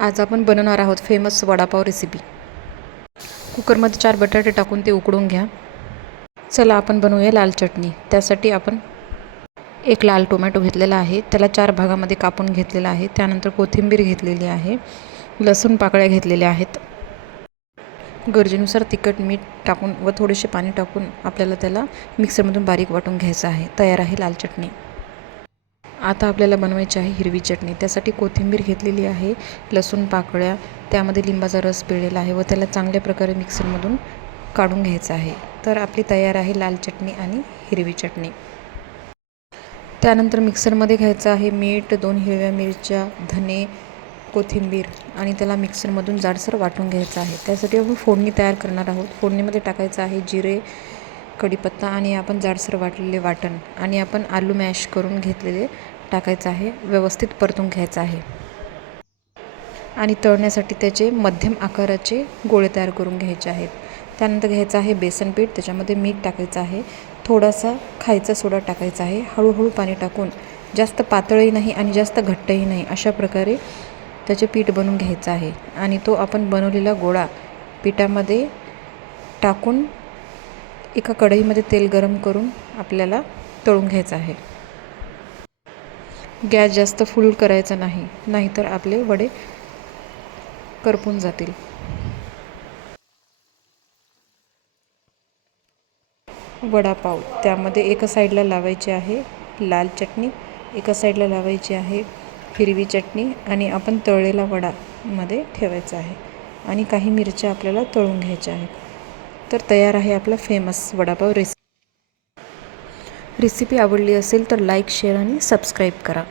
आज आपण बनवणार आहोत फेमस वडापाव रेसिपी। कुकरमध्ये 4 बटाटे टाकून ते उकडून घ्या। चला आपण बनवूया लाल चटणी। त्यासाठी आपण एक लाल टोमॅटो घेतलेला आहे, त्याला 4 भागामध्ये कापून घेतलेला आहे। त्यानंतर कोथिंबीर घेतलेली आहे, लसूण पाकळ्या घेतलेल्या आहेत। गरजेनुसार तिखट, मीठ टाकून व थोडेसे पाणी टाकून आपल्याला त्याला मिक्सरमधून बारीक वाटून घ्यायचं आहे। तयार आहे लाल चटणी। आता आपल्याला बनवायची आहे हिरवी चटणी। त्यासाठी कोथिंबीर घेतलेली आहे, लसूण पाकळ्या, त्यामध्ये लिंबाचा रस पिळलेला आहे व त्याला चांगल्या प्रकारे मिक्सरमधून काढून घ्यायचं आहे। तर आपली तयार आहे लाल चटणी आणि हिरवी चटणी। त्यानंतर मिक्सरमध्ये घ्यायचं आहे मीठ, 2 हिरव्या मिरच्या, धने, कोथिंबीर आणि त्याला मिक्सरमधून जाडसर वाटून घ्यायचं आहे। त्यासाठी आपण फोडणी तयार करणार आहोत। फोडणीमध्ये टाकायचं आहे जिरे, कढीपत्ता आणि आपण जाडसर वाटलेले वाटण आणि आपण आलू मॅश करून घेतलेले टाकायचं आहे। व्यवस्थित परतून घ्यायचं आहे आणि तळण्यासाठी त्याचे मध्यम आकाराचे गोळे तयार करून घ्यायचे आहेत। त्यानंतर घ्यायचं आहे बेसन पीठ, त्याच्यामध्ये मीठ टाकायचं आहे, थोडासा खायचा सोडा टाकायचा आहे। हळूहळू पाणी टाकून जास्त पातळही नाही आणि जास्त घट्टही नाही अशा प्रकारे त्याचे पीठ बनवून घ्यायचं आहे आणि तो आपण बनवलेला गोळा पिठामध्ये टाकून एका कढईमध्ये तेल गरम करून आपल्याला तळून घ्यायचं आहे। गॅस जास्त फुल करायचा नाही, नाहीतर आपले वडे करपून जातील। वडापाव त्यामध्ये एका साईडला लावायची आहे लाल चटणी, एका साईडला लावायची आहे हिरवी चटणी आणि आपण तळलेला वडा मध्ये ठेवायचा आहे आणि काही मिरच्या आपल्याला तळून घ्यायच्या आहेत। तर तयार आहे आपला फेमस वडापाव रेसिपी आवडली असेल तर लाईक, शेअर आणि सबस्क्राईब करा।